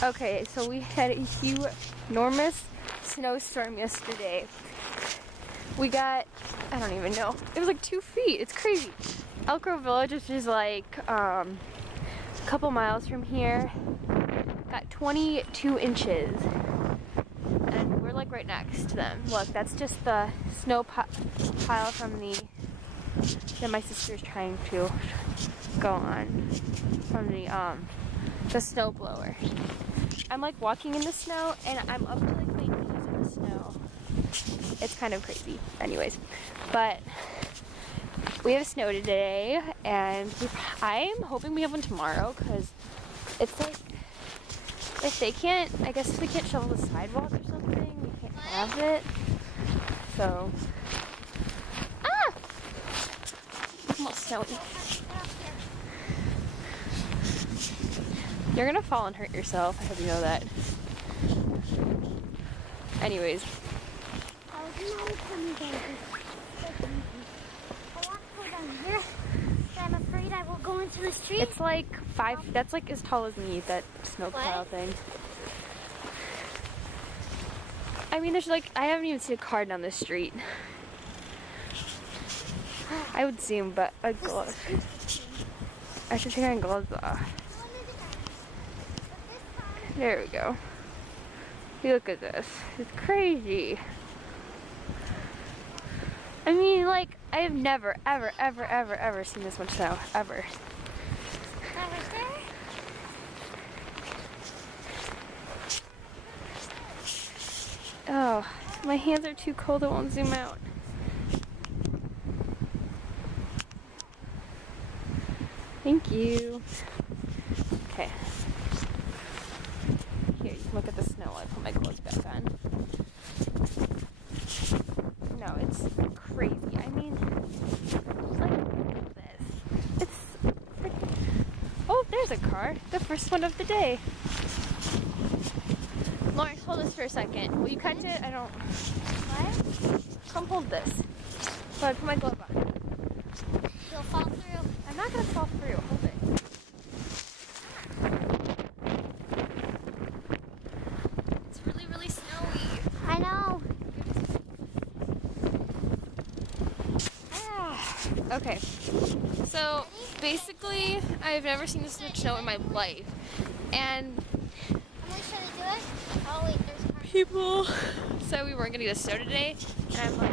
Okay, so we had a enormous snowstorm yesterday. We got, I don't even know, it was like 2 feet. It's crazy. Elk Grove Village, which is like a couple miles from here, got 22 inches. And we're like right next to them. Look, that's just the snow pile from that my sister's trying to go on from the snow blower. I'm like walking in the snow and I'm up to like my knees in the snow. It's kind of crazy. Anyways, but we have snow today and I'm hoping we have one tomorrow because it's like, if they can't, I guess if they can't shovel the sidewalk or something, we can't have it. So, it's almost snowy. You're gonna fall and hurt yourself. I hope you know that. Anyways. I'm afraid I will go into the street. It's like 5, that's like as tall as me, that snow pile thing. I mean, there's like, I haven't even seen a car down the street. I would zoom, but I should take my gloves off. There we go. Look at this. It's crazy. I mean, like, I have never, ever, ever, ever, ever seen this much snow. Ever. Oh, my hands are too cold. It won't zoom out. Thank you. Okay. Here, you can look at the snow while I put my clothes back on. No, it's crazy. I mean, like, look at this. It's freaking... Oh, there's a car. The first one of the day. Lauren, hold this for a second. Will you catch it? I don't... What? Come hold this. So I put my glove on. You'll fall through. I'm not gonna fall through. Hold it. It's really, really snowy. I know. Okay, so basically, I've never seen this much snow in my life, and Should I do it? Oh wait, there's a car. people said we weren't gonna get snow today, and I'm like,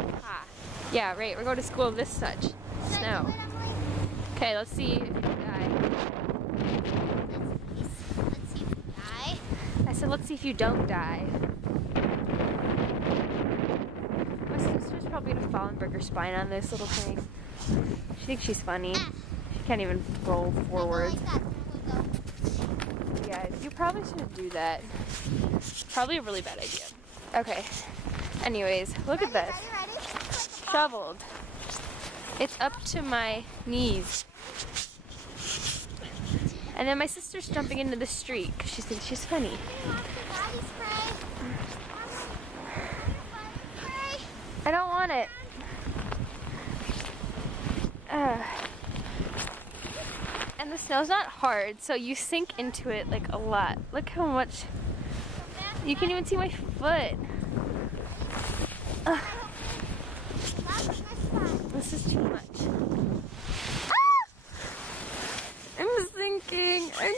yeah, right, we're going to school with this much snow. Okay, let's see if you die. Let's see if you die. I said, let's see if you don't die. My sister's probably gonna fall and break her spine on this little thing. She thinks she's funny. She can't even roll forward. Yeah, you probably shouldn't do that. Probably a really bad idea. Okay. Anyways, look at this. Shoveled. It's up to my knees. And then my sister's jumping into the street because she thinks she's funny. I don't want it. And the snow's not hard, so you sink into it like a lot. Look how much. You can't even see my foot. This is too much. I'm sinking. I'm